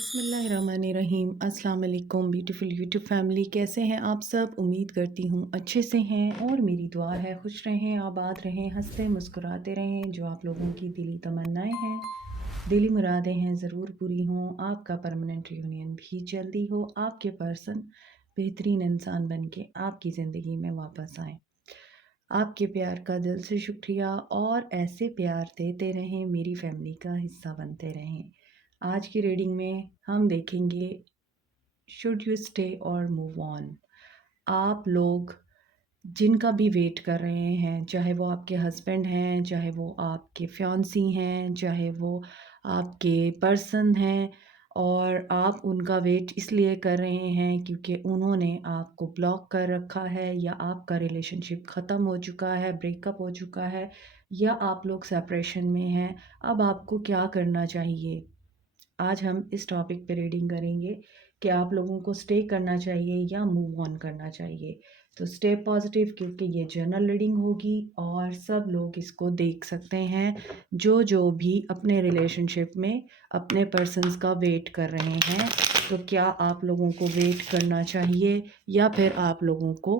बिस्मिल्लाहिर्रहमानिर्रहीम। अस्सलाम वालेकुम ब्यूटीफुल यूट्यूब फैमिली, कैसे हैं आप सब? उम्मीद करती हूँ अच्छे से हैं और मेरी दुआ है खुश रहें, आबाद रहें, हंसते मुस्कुराते रहें। जो आप लोगों की दिली तमन्नाएं हैं, दिली मुरादें हैं, ज़रूर पूरी हों। आपका परमानेंट रियूनियन भी जल्दी हो, आपके पर्सन बेहतरीन इंसान बन के आपकी ज़िंदगी में वापस आएँ। आपके प्यार का दिल से शुक्रिया और ऐसे प्यार देते रहें, मेरी फैमिली का हिस्सा बनते रहें। आज की रीडिंग में हम देखेंगे शुड यू स्टे और मूव ऑन। आप लोग जिनका भी वेट कर रहे हैं, चाहे वो आपके हस्बैंड हैं, चाहे वो आपके फियांसी हैं, चाहे वो आपके पर्सन हैं, और आप उनका वेट इसलिए कर रहे हैं क्योंकि उन्होंने आपको ब्लॉक कर रखा है, या आपका रिलेशनशिप ख़त्म हो चुका है, ब्रेकअप हो चुका है, या आप लोग सेपरेशन में हैं। अब आपको क्या करना चाहिए? आज हम इस टॉपिक पे रीडिंग करेंगे कि आप लोगों को स्टे करना चाहिए या मूव ऑन करना चाहिए। तो स्टे पॉजिटिव, क्योंकि ये जनरल रीडिंग होगी और सब लोग इसको देख सकते हैं, जो जो भी अपने रिलेशनशिप में अपने पर्सन्स का वेट कर रहे हैं। तो क्या आप लोगों को वेट करना चाहिए या फिर आप लोगों को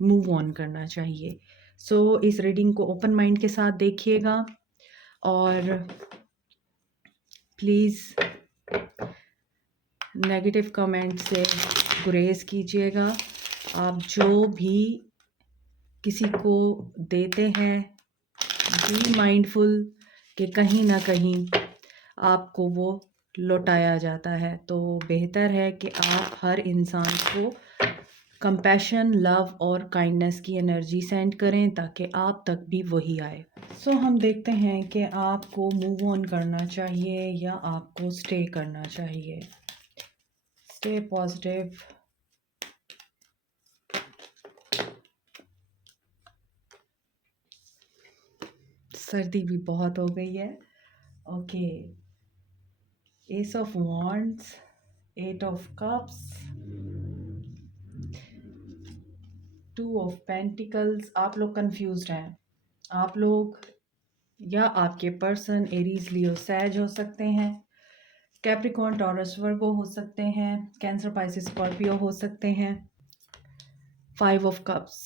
मूव ऑन करना चाहिए? इस रीडिंग को ओपन माइंड के साथ देखिएगा और प्लीज़ नेगेटिव कमेंट से गुरेज कीजिएगा। आप जो भी किसी को देते हैं, बी माइंडफुल कि कहीं ना कहीं आपको वो लौटाया जाता है। तो बेहतर है कि आप हर इंसान को कंपैशन, लव और काइंडनेस की एनर्जी सेंड करें ताकि आप तक भी वही आए। हम देखते हैं कि आपको मूव ऑन करना चाहिए या आपको स्टे करना चाहिए। Stay positive. सर्दी भी बहुत हो गई है। Okay, ace of wands, eight of cups, two of pentacles. आप लोग कंफ्यूज्ड हैं। आप लोग या आपके पर्सन एरीज, लियो, सैज हो सकते हैं, कैप्रिकॉर्न, टॉरस, वर्गो हो सकते हैं, कैंसर, पाइसिस, स्कॉर्पियो हो सकते हैं। Five of cups,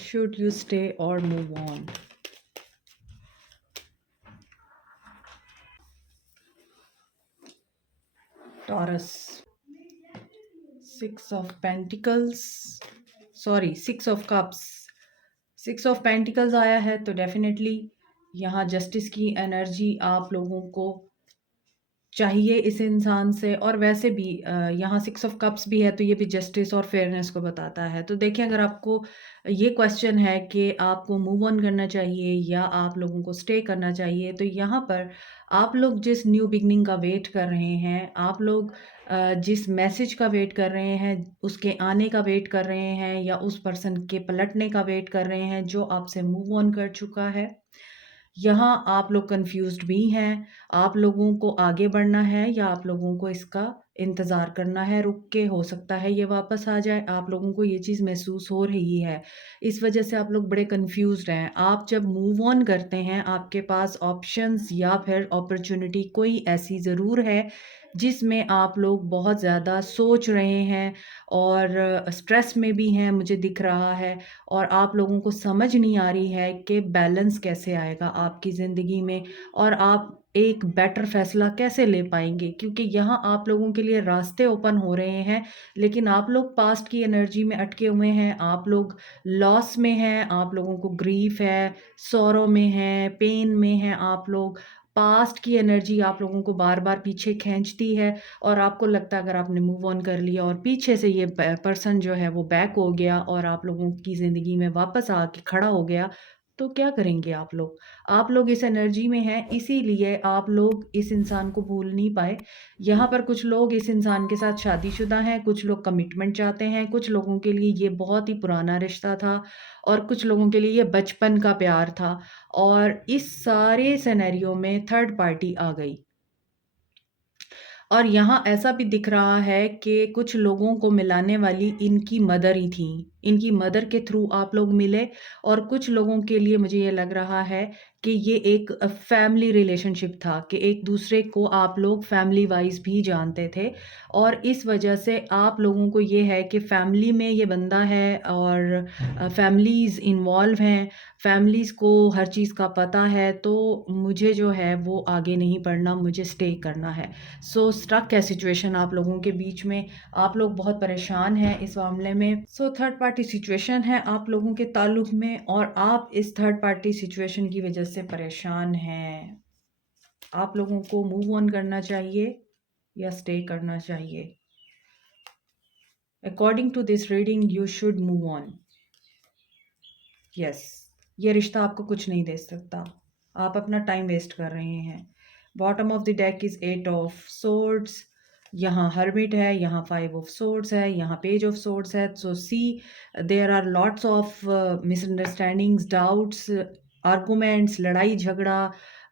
should you stay और move on? Taurus, six of pentacles, sorry six of cups, six of pentacles आया है। तो डेफिनेटली यहाँ जस्टिस की एनर्जी आप लोगों को चाहिए इस इंसान से। और वैसे भी यहाँ सिक्स ऑफ कप्स भी है, तो ये भी जस्टिस और फेयरनेस को बताता है। तो देखिए, अगर आपको ये क्वेश्चन है कि आपको मूव ऑन करना चाहिए या आप लोगों को स्टे करना चाहिए, तो यहाँ पर आप लोग जिस न्यू बिगनिंग का वेट कर रहे हैं, आप लोग जिस मैसेज का वेट कर रहे हैं, उसके आने का वेट कर रहे हैं, या उस पर्सन के पलटने का वेट कर रहे हैं जो आपसे मूव ऑन कर चुका है, यहाँ आप लोग कंफ्यूज्ड भी हैं। आप लोगों को आगे बढ़ना है या आप लोगों को इसका इंतज़ार करना है, रुक के हो सकता है ये वापस आ जाए। आप लोगों को ये चीज़ महसूस हो रही है, इस वजह से आप लोग बड़े कंफ्यूज्ड हैं। आप जब मूव ऑन करते हैं, आपके पास ऑप्शंस या फिर अपॉर्चुनिटी कोई ऐसी ज़रूर है जिसमें आप लोग बहुत ज़्यादा सोच रहे हैं और स्ट्रेस में भी हैं, मुझे दिख रहा है। और आप लोगों को समझ नहीं आ रही है कि बैलेंस कैसे आएगा आपकी ज़िंदगी में, और आप एक बेटर फ़ैसला कैसे ले पाएँगे, क्योंकि यहाँ आप लोगों के लिए रास्ते ओपन हो रहे हैं, लेकिन आप लोग पास्ट की एनर्जी में अटके हुए हैं। आप लोग लॉस में हैं, आप लोगों को ग्रीफ़ है, सॉरो में हैं, पेन में हैं आप लोग। पास्ट की एनर्जी आप लोगों को बार-बार पीछे खींचती है, और आपको लगता है अगर आपने मूव ऑन कर लिया और पीछे से ये पर्सन जो है वो बैक हो गया और आप लोगों की ज़िंदगी में वापस आके खड़ा हो गया, तो क्या करेंगे आप लोग? आप लोग इस एनर्जी में हैं, इसीलिए आप लोग इस इंसान को भूल नहीं पाए। यहाँ पर कुछ लोग इस इंसान के साथ शादीशुदा हैं, कुछ लोग कमिटमेंट चाहते हैं, कुछ लोगों के लिए ये बहुत ही पुराना रिश्ता था, और कुछ लोगों के लिए ये बचपन का प्यार था। और इस सारे सिनेरियो में थर्ड पार्टी आ गई। और यहाँ ऐसा भी दिख रहा है कि कुछ लोगों को मिलाने वाली इनकी मदर ही थी। इनकी मदर के थ्रू आप लोग मिले, और कुछ लोगों के लिए मुझे ये लग रहा है कि ये एक फैमिली रिलेशनशिप था, कि एक दूसरे को आप लोग फैमिली वाइज भी जानते थे, और इस वजह से आप लोगों को ये है कि फैमिली में ये बंदा है, और फैमिलीज़ इन्वॉल्व हैं, फैमिलीज़ को हर चीज़ का पता है, तो मुझे जो है वो आगे नहीं बढ़ना, मुझे स्टे करना है। सो स्टक है सिचुएशन आप लोगों के बीच में, आप लोग बहुत परेशान हैं इस मामले में। सो थर्ड पार्टी सिचुएशन है आप लोगों के ताल्लुक में, और आप इस थर्ड पार्टी सिचुएशन की वजह से परेशान हैं। आप लोगों को मूव ऑन करना चाहिए या स्टे करना चाहिए? According to this reading you should move on. Yes, ये रिश्ता आपको कुछ नहीं दे सकता, आप अपना टाइम वेस्ट कर रहे हैं। Bottom of the deck is 8 of swords, यहाँ हर्मिट है, यहाँ 5 ऑफ सोर्ड्स है, यहाँ पेज ऑफ सोर्ड्स है। So see there are lots of misunderstandings, doubts, arguments, लड़ाई झगड़ा,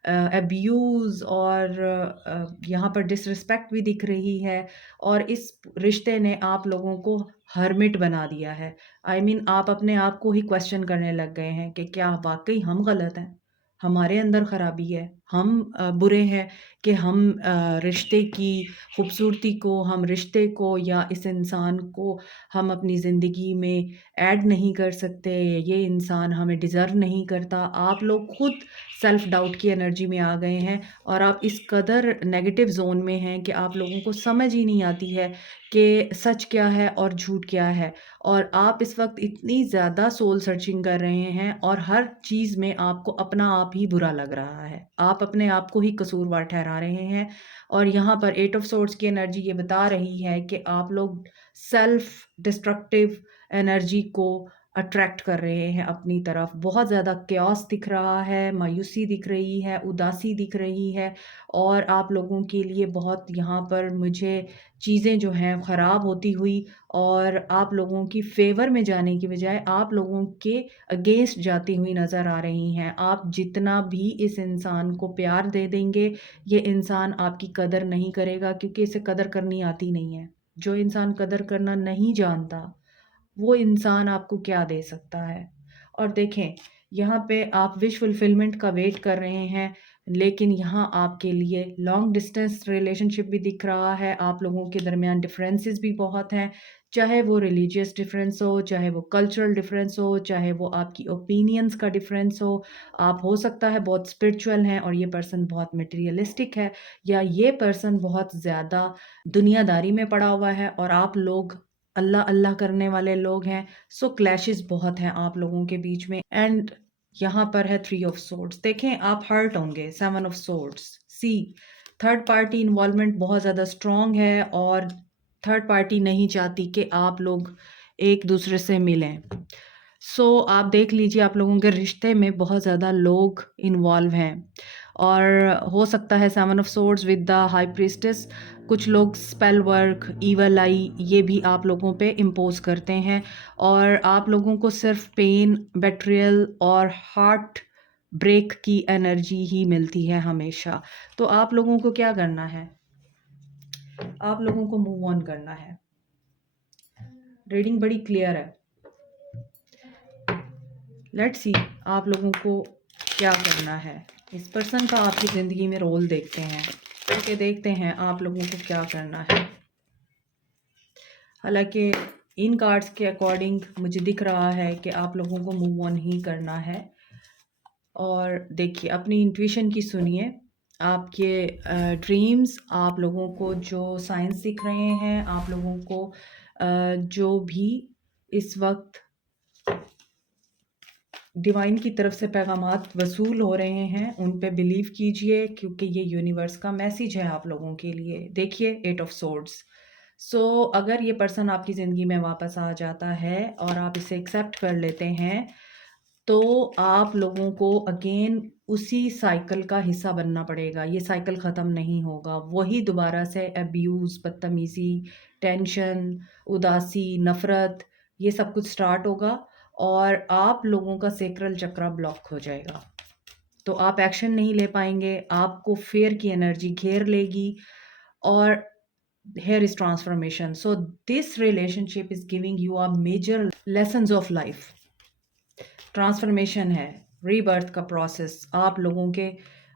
अब्यूज़, और यहाँ पर डिसरिस्पेक्ट भी दिख रही है, और इस रिश्ते ने आप लोगों को हर्मिट बना दिया है। आई मीन आप अपने आप को ही क्वेश्चन करने लग गए हैं कि क्या वाक़ई हम गलत हैं? हमारे अंदर ख़राबी है, हम बुरे हैं कि हम रिश्ते की खूबसूरती को, हम रिश्ते को या इस इंसान को हम अपनी ज़िंदगी में ऐड नहीं कर सकते, ये इंसान हमें डिज़र्व नहीं करता। आप लोग खुद सेल्फ डाउट की एनर्जी में आ गए हैं, और आप इस कदर नेगेटिव ज़ोन में हैं कि आप लोगों को समझ ही नहीं आती है कि सच क्या है और झूठ क्या है। और आप इस वक़्त इतनी ज़्यादा सोल सर्चिंग कर रहे हैं, और हर चीज़ में आपको अपना आप ही बुरा लग रहा है। आप अपने आप को ही कसूरवार ठहरा रहे हैं, और यहाँ पर 8 ऑफ सोर्ड्स की एनर्जी ये बता रही है कि आप लोग सेल्फ डिस्ट्रक्टिव एनर्जी को अट्रैक्ट कर रहे हैं अपनी तरफ। बहुत ज़्यादा chaos दिख रहा है, मायूसी दिख रही है, उदासी दिख रही है, और आप लोगों के लिए बहुत यहाँ पर मुझे चीज़ें जो हैं ख़राब होती हुई, और आप लोगों की फ़ेवर में जाने की बजाय आप लोगों के अगेंस्ट जाती हुई नज़र आ रही हैं। आप जितना भी इस इंसान को प्यार दे देंगे, ये इंसान आपकी कदर नहीं करेगा, क्योंकि इसे कदर करनी आती नहीं है। जो इंसान कदर करना नहीं जानता, वो इंसान आपको क्या दे सकता है? और देखें, यहाँ पे आप विश फुलफिलमेंट का वेट कर रहे हैं, लेकिन यहाँ आपके लिए लॉन्ग डिस्टेंस रिलेशनशिप भी दिख रहा है। आप लोगों के दरमियान डिफरेंसेस भी बहुत हैं, चाहे वो रिलीजियस डिफरेंस हो, चाहे वो कल्चरल डिफरेंस हो, चाहे वो आपकी ओपिनियंस का डिफरेंस हो। आप हो सकता है बहुत स्पिरिचुअल हैं और ये पर्सन बहुत मटेरियलिस्टिक है, या ये पर्सन बहुत ज़्यादा दुनियादारी में पड़ा हुआ है, और आप लोग अल्लाह अल्लाह करने वाले लोग हैं। सो क्लैशेस बहुत हैं आप लोगों के बीच में। एंड यहाँ पर है 3 ऑफ सोर्ड्स। देखें, आप हर्ट होंगे। 7 of swords. See third party involvement बहुत ज़्यादा स्ट्रॉन्ग है, और थर्ड पार्टी नहीं चाहती कि आप लोग एक दूसरे से मिलें। सो आप देख लीजिए, आप लोगों के रिश्ते में बहुत ज़्यादा लोग इन्वॉल्व हैं, और हो सकता है 7 of swords with the high priestess, कुछ लोग स्पेल वर्क, ईवल आई, ये भी आप लोगों पे इम्पोज करते हैं, और आप लोगों को सिर्फ पेन, बेट्रियल और हार्ट ब्रेक की एनर्जी ही मिलती है हमेशा। तो आप लोगों को क्या करना है? आप लोगों को मूव ऑन करना है। रीडिंग बड़ी क्लियर है। लेट्स सी आप लोगों को क्या करना है। इस पर्सन का आपकी ज़िंदगी में रोल देखते हैं, ओके, देखते हैं आप लोगों को क्या करना है। हालांकि इन कार्ड्स के अकॉर्डिंग मुझे दिख रहा है कि आप लोगों को मूव ऑन ही करना है। और देखिए, अपनी इंट्यूशन की सुनिए। आपके ड्रीम्स, आप लोगों को जो साइंस दिख रहे हैं, आप लोगों को जो भी इस वक्त डिवाइन की तरफ से पैगामात वसूल हो रहे हैं, उन पे बिलीव कीजिए, क्योंकि ये यूनिवर्स का मैसेज है आप लोगों के लिए। देखिए, 8 ऑफ सोर्ड्स। सो अगर ये पर्सन आपकी ज़िंदगी में वापस आ जाता है और आप इसे एक्सेप्ट कर लेते हैं, तो आप लोगों को अगेन उसी साइकिल का हिस्सा बनना पड़ेगा। ये साइकिल ख़त्म नहीं होगा। वही दोबारा से अब्यूज़, बदतमीज़ी, टेंशन, उदासी, नफ़रत, ये सब कुछ स्टार्ट होगा, और आप लोगों का सेक्रल चक्र ब्लॉक हो जाएगा। तो आप एक्शन नहीं ले पाएंगे, आपको फेयर की एनर्जी घेर लेगी, और here is transformation. So this relationship is giving you a major lessons of life. Transformation है, रीबर्थ का प्रोसेस आप लोगों के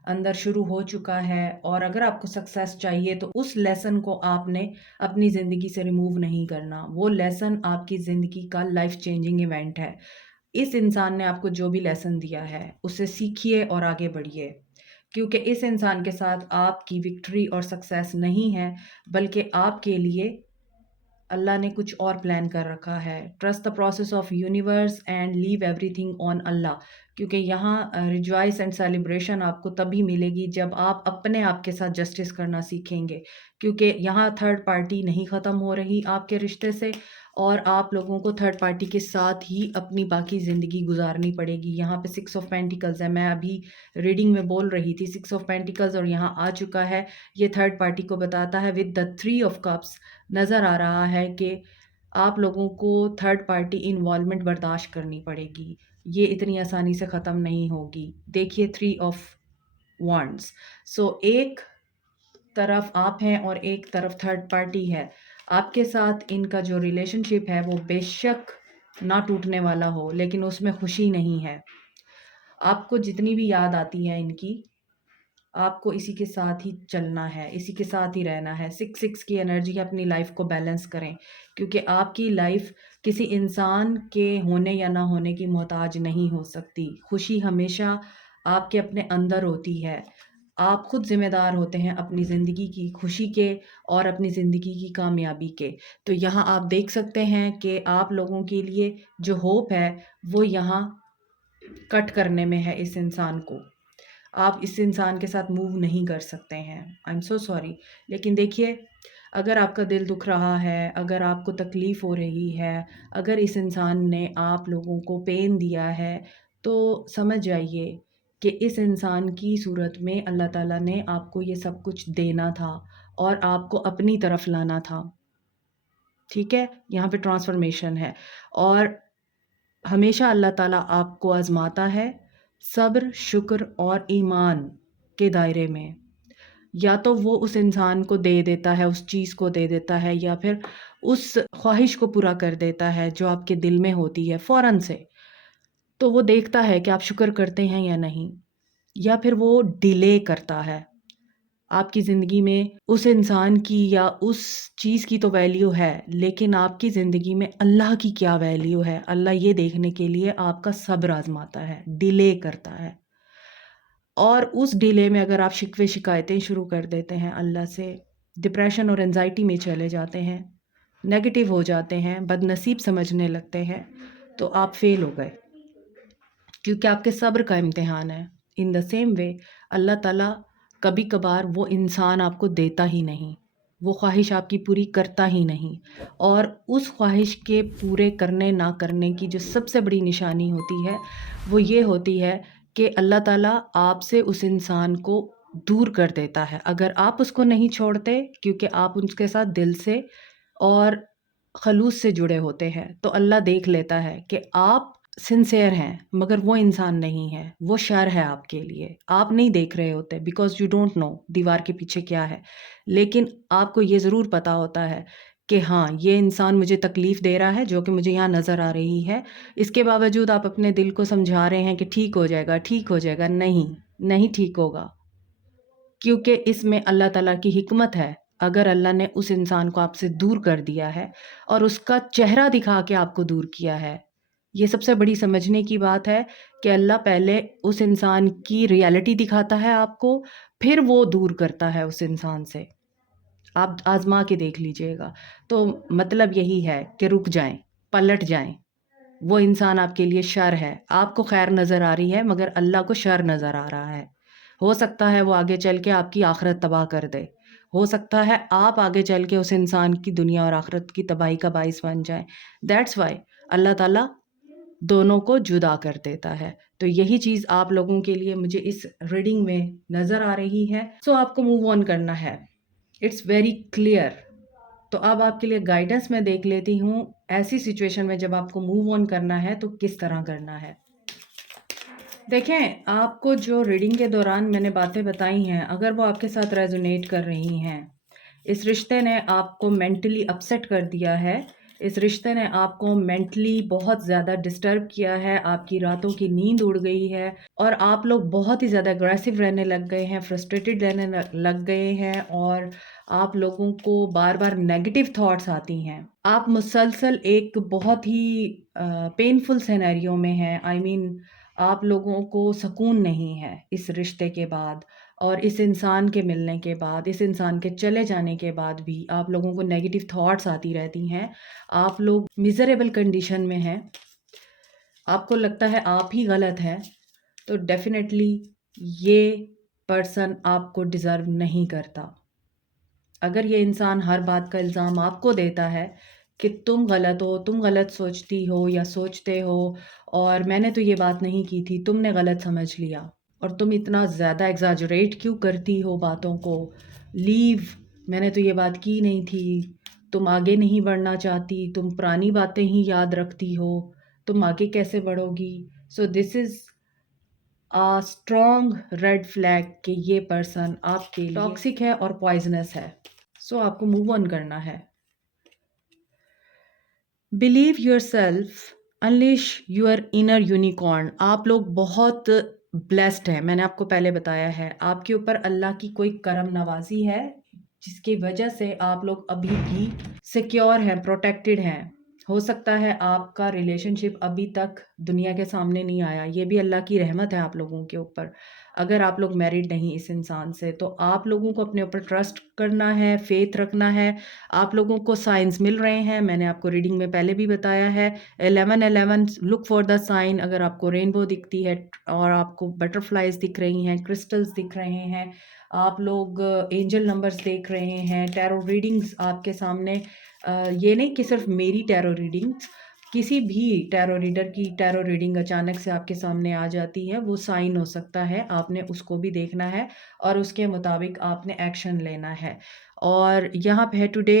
अंदर शुरू हो चुका है, और अगर आपको सक्सेस चाहिए तो उस लेसन को आपने अपनी ज़िंदगी से रिमूव नहीं करना। वो लेसन आपकी ज़िंदगी का लाइफ चेंजिंग इवेंट है। इस इंसान ने आपको जो भी लेसन दिया है उससे सीखिए और आगे बढ़िए, क्योंकि इस इंसान के साथ आपकी विक्ट्री और सक्सेस नहीं है, बल्कि आपके लिए अल्लाह ने कुछ और प्लान कर रखा है। Trust the process of universe and leave everything on Allah, क्योंकि यहाँ रिजॉइस एंड सेलिब्रेशन आपको तभी मिलेगी जब आप अपने आप के साथ जस्टिस करना सीखेंगे, क्योंकि यहाँ थर्ड पार्टी नहीं ख़त्म हो रही आपके रिश्ते से, और आप लोगों को थर्ड पार्टी के साथ ही अपनी बाकी ज़िंदगी गुजारनी पड़ेगी। यहाँ पे 6 ऑफ पेंटिकल्स है, मैं अभी रीडिंग में बोल रही थी 6 ऑफ पेंटिकल्स और यहाँ आ चुका है। ये थर्ड पार्टी को बताता है। विद द 3 ऑफ कप्स नज़र आ रहा है कि आप लोगों को थर्ड पार्टी इन्वॉल्वमेंट बर्दाश्त करनी पड़ेगी। ये इतनी आसानी से ख़त्म नहीं होगी। देखिए 3 ऑफ वांड्स। सो एक तरफ आप हैं और एक तरफ थर्ड पार्टी है। आपके साथ इनका जो रिलेशनशिप है वो बेशक ना टूटने वाला हो, लेकिन उसमें खुशी नहीं है। आपको जितनी भी याद आती है इनकी, आपको इसी के साथ ही चलना है, इसी के साथ ही रहना है। 6-6 की एनर्जी है, अपनी लाइफ को बैलेंस करें, क्योंकि आपकी लाइफ किसी इंसान के होने या ना होने की मोहताज नहीं हो सकती। खुशी हमेशा आपके अपने अंदर होती है। आप खुद ज़िम्मेदार होते हैं अपनी ज़िंदगी की खुशी के और अपनी ज़िंदगी की कामयाबी के। तो यहाँ आप देख सकते हैं कि आप लोगों के लिए जो होप है वो यहाँ कट करने में है इस इंसान को। आप इस इंसान के साथ मूव नहीं कर सकते हैं। I am so sorry. लेकिन देखिए, अगर आपका दिल दुख रहा है, अगर आपको तकलीफ़ हो रही है, अगर इस इंसान ने आप लोगों को पेन दिया है, तो समझ जाइए कि इस इंसान की सूरत में अल्लाह ताला ने आपको ये सब कुछ देना था और आपको अपनी तरफ लाना था। ठीक है? यहाँ पे ट्रांसफ़ॉर्मेशन है, और हमेशा अल्लाह ताला आपको आज़माता है सब्र, शुक्र और ईमान के दायरे में। या तो वो उस इंसान को दे देता है, उस चीज़ को दे देता है, या फिर उस ख्वाहिश को पूरा कर देता है जो आपके दिल में होती है फ़ौरन से। तो वो देखता है कि आप शुक्र करते हैं या नहीं, या फिर वो डिले करता है। आपकी ज़िंदगी में उस इंसान की या उस चीज़ की तो वैल्यू है, लेकिन आपकी ज़िंदगी में अल्लाह की क्या वैल्यू है, अल्लाह ये देखने के लिए आपका सब्र आज़माता है, डिले करता है। और उस डिले में अगर आप शिकवे शिकायतें शुरू कर देते हैं अल्लाह से, डिप्रेशन और एंजाइटी में चले जाते हैं, नेगेटिव हो जाते हैं, बदनसीब समझने लगते हैं, तो आप फेल हो गए, क्योंकि आपके सब्र का इम्तिहान है। इन द सेम वे अल्लाह ताला कभी कभार वो इंसान आपको देता ही नहीं, वो ख्वाहिश आपकी पूरी करता ही नहीं, और उस ख्वाहिश के पूरे करने ना करने की जो सबसे बड़ी निशानी होती है वो ये होती है कि अल्लाह ताला आपसे उस इंसान को दूर कर देता है। अगर आप उसको नहीं छोड़ते, क्योंकि आप उसके साथ दिल से और खलूस से जुड़े होते हैं, तो अल्लाह देख लेता है कि आप सिंसियर हैं, मगर वो इंसान नहीं है, वो शर है आपके लिए। आप नहीं देख रहे होते, बिकॉज़ यू डोंट नो दीवार के पीछे क्या है। लेकिन आपको ये ज़रूर पता होता है कि हाँ, ये इंसान मुझे तकलीफ़ दे रहा है, जो कि मुझे यहाँ नज़र आ रही है। इसके बावजूद आप अपने दिल को समझा रहे हैं कि ठीक हो जाएगा, ठीक हो जाएगा। नहीं, नहीं ठीक होगा, क्योंकि इसमें अल्लाह ताला की हिकमत है। अगर अल्लाह ने उस इंसान को आपसे दूर कर दिया है और उसका चेहरा दिखा के आपको दूर किया है, ये सबसे बड़ी समझने की बात है कि अल्लाह पहले उस इंसान की रियलिटी दिखाता है आपको, फिर वो दूर करता है उस इंसान से। आप आज़मा के देख लीजिएगा। तो मतलब यही है कि रुक जाएँ, पलट जाएँ। वो इंसान आपके लिए शर है। आपको खैर नज़र आ रही है, मगर अल्लाह को शर नज़र आ रहा है। हो सकता है वो आगे चल के आपकी आखिरत तबाह कर दे। हो सकता है आप आगे चल के उस इंसान की दुनिया और आखिरत की तबाही का बाइस बन जाएँ। दैट्स व्हाई अल्लाह ताला दोनों को जुदा कर देता है। तो यही चीज़ आप लोगों के लिए मुझे इस रीडिंग में नज़र आ रही है। सो आपको मूव ऑन करना है। It's very clear. तो अब आपके लिए गाइडेंस मैं देख लेती हूँ, ऐसी सिचुएशन में जब आपको मूव ऑन करना है तो किस तरह करना है। देखें, आपको जो रीडिंग के दौरान मैंने बातें बताई हैं, अगर वो आपके साथ रेजोनेट कर रही हैं, इस रिश्ते ने आपको मेंटली अपसेट कर दिया है। इस रिश्ते ने आपको मेंटली बहुत ज़्यादा डिस्टर्ब किया है, आपकी रातों की नींद उड़ गई है और आप लोग बहुत ही ज़्यादा अग्रेसिव रहने लग गए हैं, फ्रस्ट्रेटेड रहने लग गए हैं और आप लोगों को बार-बार नेगेटिव थॉट्स आती हैं। आप मुसलसल एक बहुत ही पेनफुल सिनेरियो में हैं। आई मीन आप लोगों को सुकून नहीं है इस रिश्ते के बाद और इस इंसान के मिलने के बाद, इस इंसान के चले जाने के बाद भी आप लोगों को नेगेटिव थॉट्स आती रहती हैं। आप लोग मिज़रेबल कंडीशन में हैं। आपको लगता है आप ही गलत हैं, तो डेफ़िनेटली ये पर्सन आपको डिज़र्व नहीं करता। अगर ये इंसान हर बात का इल्ज़ाम आपको देता है कि तुम गलत हो, तुम गलत सोचती हो या सोचते हो और मैंने तो ये बात नहीं की थी, तुमने गलत समझ लिया और तुम इतना ज़्यादा एग्ज़ैजरेट क्यों करती हो बातों को? लीव, मैंने तो ये बात की नहीं थी, तुम आगे नहीं बढ़ना चाहती, तुम पुरानी बातें ही याद रखती हो, तुम आगे कैसे बढ़ोगी? So this is strong red flag कि ये पर्सन आपके लिए टॉक्सिक है और पॉइजनस है। सो आपको मूव ऑन करना है। Believe your self, unleash your inner unicorn. आप लोग बहुत ब्लेस्ड हैं। मैंने आपको पहले बताया है, आपके ऊपर अल्लाह की कोई करम नवाजी है जिसकी वजह से आप लोग अभी भी सिक्योर हैं, प्रोटेक्टेड हैं। हो सकता है आपका रिलेशनशिप अभी तक दुनिया के सामने नहीं आया, ये भी अल्लाह की रहमत है आप लोगों के ऊपर। अगर आप लोग मैरिड नहीं इस इंसान से, तो आप लोगों को अपने ऊपर ट्रस्ट करना है, फेथ रखना है। आप लोगों को साइंस मिल रहे हैं, मैंने आपको रीडिंग में पहले भी बताया है। 11-11 लुक फॉर द साइन। अगर आपको रेनबो दिखती है और आपको बटरफ्लाइज दिख रही हैं, क्रिस्टल्स दिख रहे हैं, आप लोग एंजल नंबर्स देख रहे हैं, टैरो रीडिंग्स आपके सामने, ये नहीं कि सिर्फ मेरी टैरो रीडिंग्स, किसी भी टैरो रीडर की टैरो रीडिंग अचानक से आपके सामने आ जाती है, वो साइन हो सकता है। आपने उसको भी देखना है और उसके मुताबिक आपने एक्शन लेना है। और यहाँ पे है today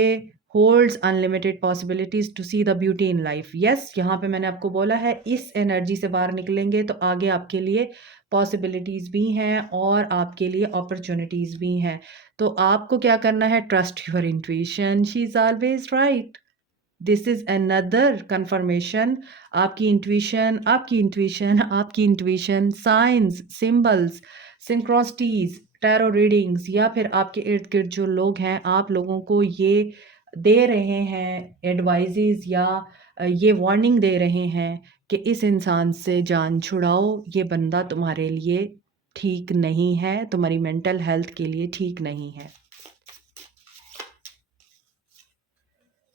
holds unlimited possibilities to see the beauty in life. Yes, यहाँ पे मैंने आपको बोला है इस एनर्जी से बाहर निकलेंगे तो आगे आपके लिए पॉसिबिलिटीज भी हैं और आपके लिए अपॉर्चुनिटीज भी हैं। तो आपको क्या करना है? Trust your intuition, she is always right. This is another confirmation. आपकी इंट्यूशन, आपकी इंट्यूशन, आपकी intuition, science, symbols, synchronicities, tarot readings या फिर आपके इर्द गिर्द जो लोग हैं, आप लोगों को ये दे रहे हैं एडवाइजेज या ये वार्निंग दे रहे हैं कि इस इंसान से जान छुड़ाओ, ये बंदा तुम्हारे लिए ठीक नहीं है, तुम्हारी मेंटल हेल्थ के लिए ठीक नहीं है।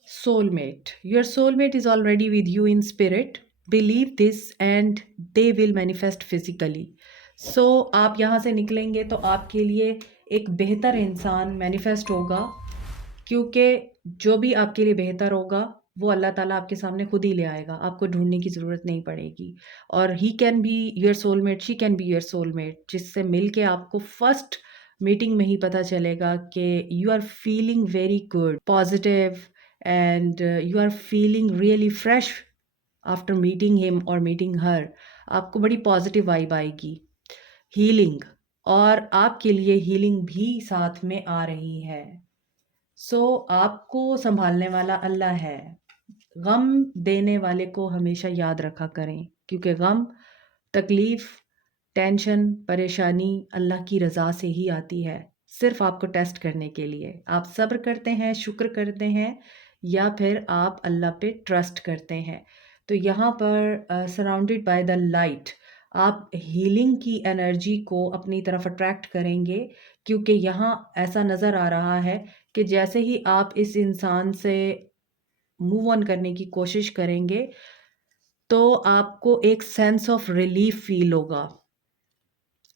Soulmate. Your soulmate is already with you in spirit. Believe this and they will manifest physically. So आप यहाँ से निकलेंगे तो आपके लिए एक बेहतर इंसान मैनिफेस्ट होगा, क्योंकि जो भी आपके लिए बेहतर होगा वो अल्लाह ताला आपके सामने खुद ही ले आएगा, आपको ढूंढने की ज़रूरत नहीं पड़ेगी। और he can be your soulmate, she can be your soulmate, जिससे मिल के आपको फर्स्ट मीटिंग में ही पता चलेगा कि you are feeling very good, positive and you are feeling really fresh after meeting him और मीटिंग हर। आपको बड़ी पॉजिटिव वाइब आएगी, हीलिंग, और आपके लिए हीलिंग भी साथ में आ रही है। सो आपको संभालने वाला अल्लाह है। गम देने वाले को हमेशा याद रखा करें, क्योंकि गम, तकलीफ, टेंशन, परेशानी अल्लाह की रज़ा से ही आती है, सिर्फ आपको टेस्ट करने के लिए। आप सब्र करते हैं, शुक्र करते हैं, या फिर आप अल्लाह पे ट्रस्ट करते हैं। तो यहाँ पर सराउंडेड बाय द लाइट आप हीलिंग की एनर्जी को अपनी तरफ अट्रैक्ट करेंगे, क्योंकि यहाँ ऐसा नज़र आ रहा है कि जैसे ही आप इस इंसान से मूव ऑन करने की कोशिश करेंगे तो आपको एक सेंस ऑफ रिलीफ फील होगा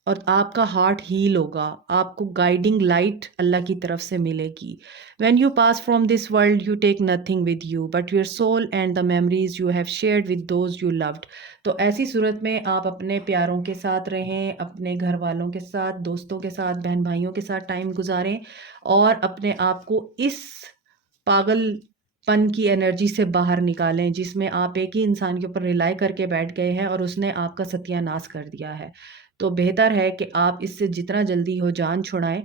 और आपका हार्ट हील होगा। आपको गाइडिंग लाइट अल्लाह की तरफ से मिलेगी। When you pass from this world you take nothing with you but your soul and the memories you have shared with those you loved. तो ऐसी सूरत में आप अपने प्यारों के साथ रहें, अपने घर वालों के साथ, दोस्तों के साथ, बहन भाइयों के साथ टाइम गुजारें और अपने आप को इस पागलपन की एनर्जी से बाहर निकालें जिसमें आप एक ही इंसान के ऊपर रिलाई करके बैठ गए हैं और उसने आपका सत्यानाश कर दिया है। तो बेहतर है कि आप इससे जितना जल्दी हो जान छुड़ाएँ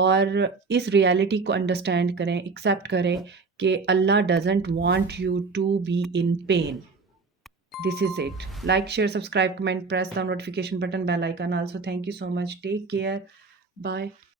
और इस रियलिटी को अंडरस्टैंड करें, एक्सेप्ट करें कि Allah doesn't want you to be in pain. This is it. Like, share, subscribe, comment, press the notification button, bell icon also. Thank you so much. Take care. Bye.